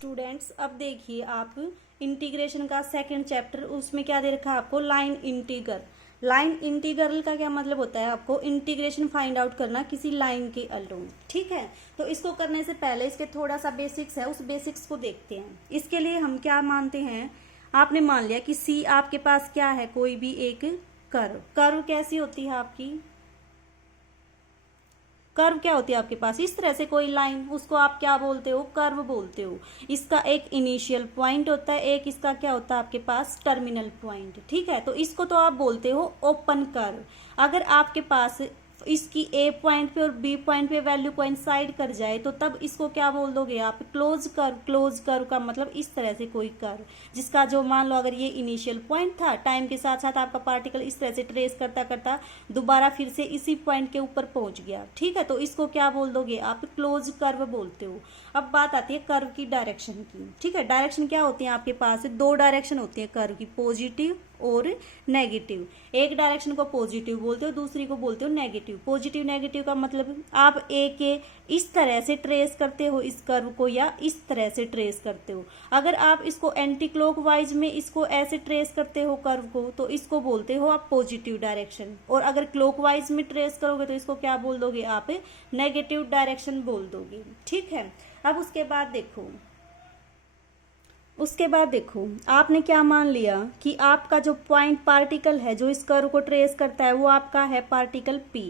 Students अब देखिए आप इंटीग्रेशन का सेकंड चैप्टर, उसमें क्या दे रखा है आपको, लाइन इंटीग्रल। लाइन इंटीग्रल का क्या मतलब होता है, आपको इंटीग्रेशन फाइंड आउट करना किसी लाइन के अलोंग। ठीक है, तो इसको करने से पहले इसके थोड़ा सा बेसिक्स है, उस बेसिक्स को देखते हैं। इसके लिए हम क्या मानते हैं, आपने मान लिया कि सी आपके पास क्या है, कोई भी एक कर्व। कर्व कैसी होती है आपकी, कर्व क्या होती है आपके पास, इस तरह से कोई लाइन, उसको आप क्या बोलते हो, कर्व बोलते हो। इसका एक इनिशियल पॉइंट होता है, एक इसका क्या होता है आपके पास, टर्मिनल पॉइंट। ठीक है, तो इसको तो आप बोलते हो ओपन कर्व। अगर आपके पास इसकी ए पॉइंट पे और बी पॉइंट पे वैल्यू कोइंसाइड कर जाए तो तब इसको क्या बोल दोगे आप, क्लोज कर्व। क्लोज कर्व का मतलब इस तरह से कोई कर्व जिसका जो मान लो अगर ये इनिशियल पॉइंट था, टाइम के साथ साथ आपका पार्टिकल इस तरह से ट्रेस करता करता दोबारा फिर से इसी पॉइंट के ऊपर पहुंच गया। ठीक है, तो इसको क्या बोल दोगे आप, क्लोज कर्व बोलते हो। अब बात आती है कर्व की डायरेक्शन की। ठीक है, डायरेक्शन क्या होती है आपके पास, दो डायरेक्शन होती है कर्व की, पॉजिटिव और नेगेटिव। एक डायरेक्शन को पॉजिटिव बोलते हो, दूसरी को बोलते हो नेगेटिव। पॉजिटिव नेगेटिव का मतलब आप ए के इस तरह से ट्रेस करते हो इस कर्व को, या इस तरह से ट्रेस करते हो। अगर आप इसको एंटी क्लॉकवाइज में इसको ऐसे ट्रेस करते हो कर्व को, तो इसको बोलते हो आप पॉजिटिव डायरेक्शन। और अगर क्लॉकवाइज में ट्रेस करोगे तो इसको क्या बोल दोगे आप, नेगेटिव डायरेक्शन बोल दोगे। ठीक है, अब उसके बाद देखो आपने क्या मान लिया कि आपका जो पॉइंट पार्टिकल है जो इस कर्व को ट्रेस करता है वो आपका है पार्टिकल पी।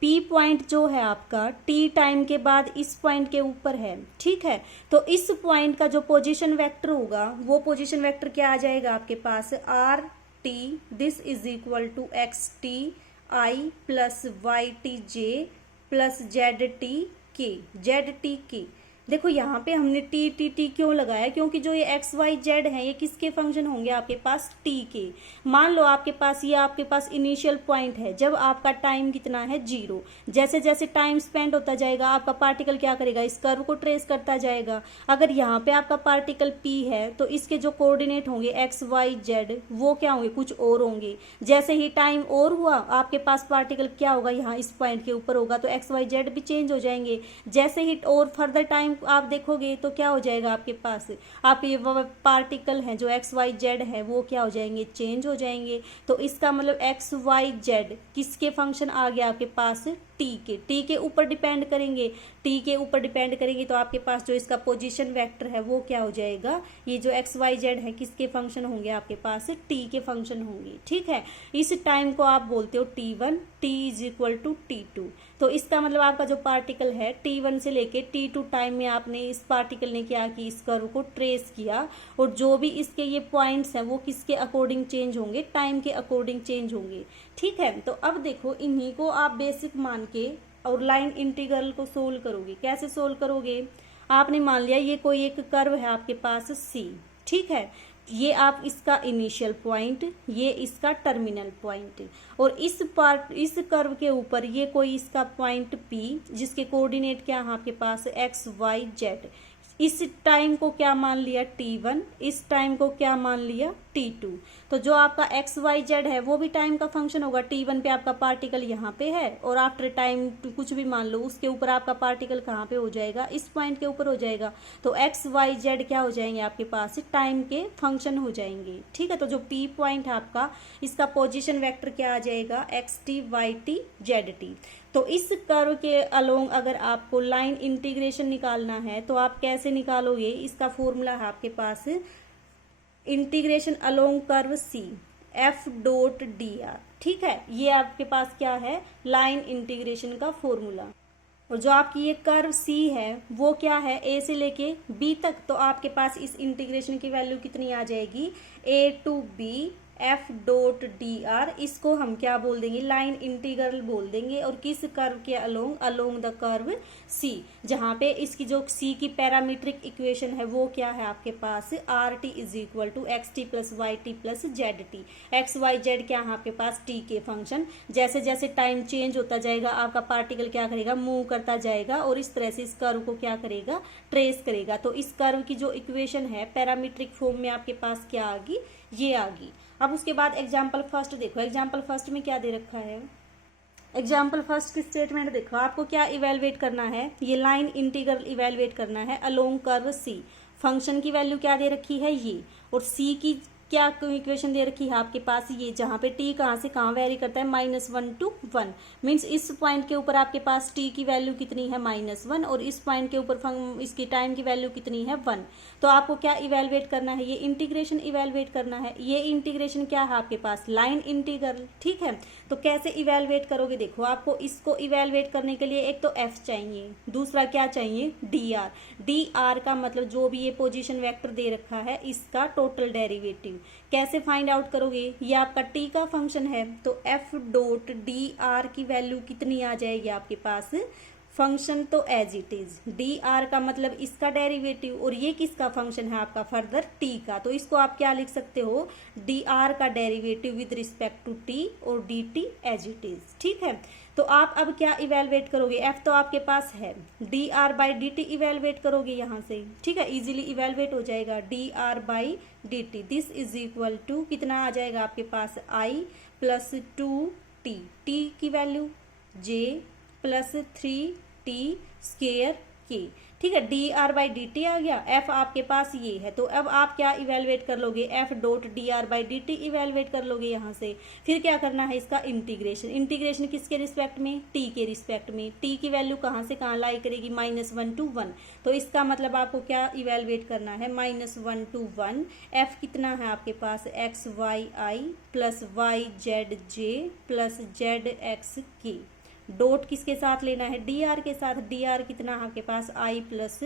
पी पॉइंट जो है आपका टी टाइम के बाद इस पॉइंट के ऊपर है। ठीक है, तो इस पॉइंट का जो पोजीशन वेक्टर होगा वो पोजीशन वेक्टर क्या आ जाएगा आपके पास, r t, this is equal to x t i plus y t j plus z t k. देखो यहाँ पे हमने टी टी टी क्यों लगाया, क्योंकि जो ये एक्स वाई जेड है ये किसके फंक्शन होंगे आपके पास, टी के। मान लो आपके पास इनिशियल पॉइंट है जब आपका टाइम कितना है, 0। जैसे जैसे टाइम स्पेंड होता जाएगा आपका पार्टिकल क्या करेगा, इस कर्व को ट्रेस करता जाएगा। अगर यहाँ पे आपका पार्टिकल पी है तो इसके जो कोऑर्डिनेट होंगे एक्स वाई जेड वो क्या होंगे, कुछ और होंगे। जैसे ही टाइम और हुआ आपके पास पार्टिकल क्या होगा, यहाँ इस पॉइंट के ऊपर होगा, तो एक्स वाई जेड भी चेंज हो जाएंगे। जैसे ही और फर्दर टाइम आप देखोगे तो क्या हो जाएगा आपके पास, आपके ये पार्टिकल हैं जो एक्स वाई जेड है वो क्या हो जाएंगे, चेंज हो जाएंगे। तो इसका मतलब एक्स वाई जेड किसके फंक्शन आ गया आपके पास, टी के ऊपर डिपेंड करेंगे। टी के ऊपर डिपेंड करेंगे तो आपके पास जो इसका पोजीशन वेक्टर है वो क्या हो जाएगा, ये जो एक्स वाई जेड है किसके फंक्शन होंगे आपके पास, टी के फंक्शन होंगे। ठीक है, इस टाइम को आप बोलते हो T1, T is equal to T2। तो इसका मतलब आपका जो पार्टिकल है T1 से लेके T2 टाइम में आपने इस पार्टिकल ने क्या कि इस कर्व को ट्रेस किया, और जो भी इसके ये पॉइंट्स हैं वो किसके अकॉर्डिंग चेंज होंगे, टाइम के अकॉर्डिंग चेंज होंगे। ठीक है, तो अब देखो इन्हीं को आप बेसिक मान के और लाइन इंटीग्रल को सोल्व करोगे। कैसे सोल्व करोगे, आपने मान लिया ये कोई एक कर्व है आपके पास सी। ठीक है, ये आप इसका इनिशियल पॉइंट, ये इसका टर्मिनल पॉइंट, और इस कर्व के ऊपर ये कोई इसका पॉइंट पी जिसके कोऑर्डिनेट क्या है आपके पास, एक्स वाई जेड। इस टाइम को क्या मान लिया, T1, इस टाइम को क्या मान लिया, T2। तो जो आपका एक्स वाई जेड है वो भी टाइम का फंक्शन होगा। T1 पे आपका पार्टिकल यहाँ पे है और आफ्टर टाइम कुछ भी मान लो उसके ऊपर आपका पार्टिकल कहाँ पे हो जाएगा, इस पॉइंट के ऊपर हो जाएगा। तो एक्स वाई जेड क्या हो जाएंगे आपके पास, टाइम के फंक्शन हो जाएंगे। ठीक है, तो जो P पॉइंट है आपका इसका पोजिशन वेक्टर क्या आ जाएगा, X T Y T Z T. तो इस कर्व के अलोंग अगर आपको लाइन इंटीग्रेशन निकालना है तो आप कैसे निकालोगे, इसका फॉर्मूला है आपके पास, integration along curve c f dot D r. ठीक है, ये आपके पास क्या है, लाइन इंटीग्रेशन का फॉर्मूला। और जो आपकी ये कर्व सी है वो क्या है, ए से लेके बी तक, तो आपके पास इस इंटीग्रेशन की वैल्यू कितनी आ जाएगी, a to b f dot D r. इसको हम क्या बोल देंगे, लाइन इंटीग्रल बोल देंगे। और किस कर्व के अलोंग द कर्व सी, जहाँ पे इसकी जो सी की पैरामीट्रिक इक्वेशन है वो क्या है आपके पास, r t is equal to x t plus y t plus z t. X y z क्या है आपके पास, टी के फंक्शन। जैसे जैसे टाइम चेंज होता जाएगा आपका पार्टिकल क्या करेगा, मूव करता जाएगा और इस तरह से इस कर्व को क्या करेगा, ट्रेस करेगा। तो इस कर्व की जो इक्वेशन है पैरामीट्रिक फॉर्म में आपके पास क्या आ गई, ये आ गई। अब उसके बाद एग्जाम्पल फर्स्ट देखो, एग्जाम्पल फर्स्ट में क्या दे रखा है, एग्जाम्पल फर्स्ट की स्टेटमेंट देखो, आपको क्या इवेलुएट करना है, ये लाइन इंटीग्रल इवेलुएट करना है अलोंग कर्व सी। फंक्शन की वैल्यू क्या दे रखी है ये, और सी की क्या इक्वेशन दे रखी है आपके पास ये, जहां पे टी कहां से कहां वेरी करता है -1 to 1, मीन्स इस पॉइंट के ऊपर आपके पास टी की वैल्यू कितनी है -1, और इस पॉइंट के ऊपर इसकी टाइम की वैल्यू कितनी है 1। तो आपको क्या इवेलुएट करना है, ये इंटीग्रेशन इवेलुएट करना है। ये इंटीग्रेशन क्या है आपके पास, लाइन इंटीग्रल, ठीक है। तो कैसे इवेलुएट करोगे, देखो आपको इसको इवेलुएट करने के लिए एक तो एफ चाहिए, दूसरा क्या चाहिए, डी आर। डी आर का मतलब जो भी ये पोजीशन वेक्टर दे रखा है इसका टोटल डेरिवेटिव। कैसे फाइंड आउट करोगे, ये आपका टी का फंक्शन है, तो एफ डॉट डी आर की वैल्यू कितनी आ जाएगी आपके पास, फंक्शन तो as it is, D are का मतलब इसका डेरिवेटिव, और ये किसका फंक्शन है आपका फर्दर टी का, तो इसको आप क्या लिख सकते हो, डी आर का derivative with respect to t और d t as it is, ठीक है। तो आप अब क्या इवेलुएट करोगे, एफ तो आपके पास है, d r by d t evaluate करोगे यहाँ से, ठीक है, इजीली इवेलुएट हो जाएगा, d r by d t, this is equal to कितना आ जाएगा आपके पास, आई प्लस 2t, टी की value j plus 3t square के, ठीक है। D r by d t आ गया, एफ आपके पास ये है, तो अब आप क्या इवेलुएट कर लोगे, F dot D r by d t evaluate कर लोगे यहाँ से। फिर क्या करना है, इसका इंटीग्रेशन, इंटीग्रेशन किसके रिस्पेक्ट में, टी के रिस्पेक्ट में। टी की वैल्यू कहाँ से कहाँ लाई करेगी, -1 to 1, तो इसका मतलब आपको क्या इवेलुएट करना है, -1 to 1। एफ कितना है आपके पास, एक्स वाई आई plus Y Z J plus Z x के, डॉट किसके साथ लेना है, डी आर के साथ। डी आर कितना है आपके पास, i plus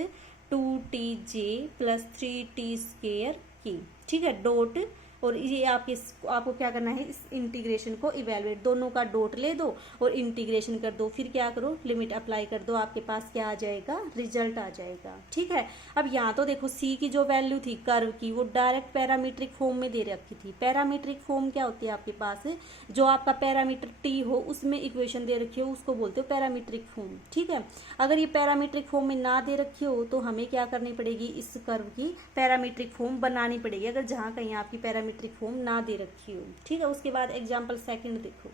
2t J plus 3t square की, ठीक है, डॉट, और ये आपको क्या करना है, इस इंटीग्रेशन को इवेलुएट, दोनों का डॉट ले दो और इंटीग्रेशन कर दो, फिर क्या करो, लिमिट अप्लाई कर दो, आपके पास क्या आ जाएगा, रिजल्ट आ जाएगा, ठीक है। अब यहाँ तो देखो सी की जो वैल्यू थी कर्व की, वो डायरेक्ट पैरामीट्रिक फॉर्म में दे रखी थी। पैरामीट्रिक फॉर्म क्या होती है आपके पास, जो आपका पैरामीटर टी हो उसमें इक्वेशन दे रखी हो उसको बोलते हो पैरामीट्रिक फॉर्म, ठीक है। अगर ये पैरामीट्रिक फॉर्म में ना दे रखी हो तो हमें क्या करनी पड़ेगी, इस कर्व की पैरामीट्रिक फॉर्म बनानी पड़ेगी, अगर जहाँ कहीं आपकी पैरामीट्रिक फॉर्म ना दे रखी हो, ठीक है। उसके बाद एग्जाम्पल सेकंड देखो,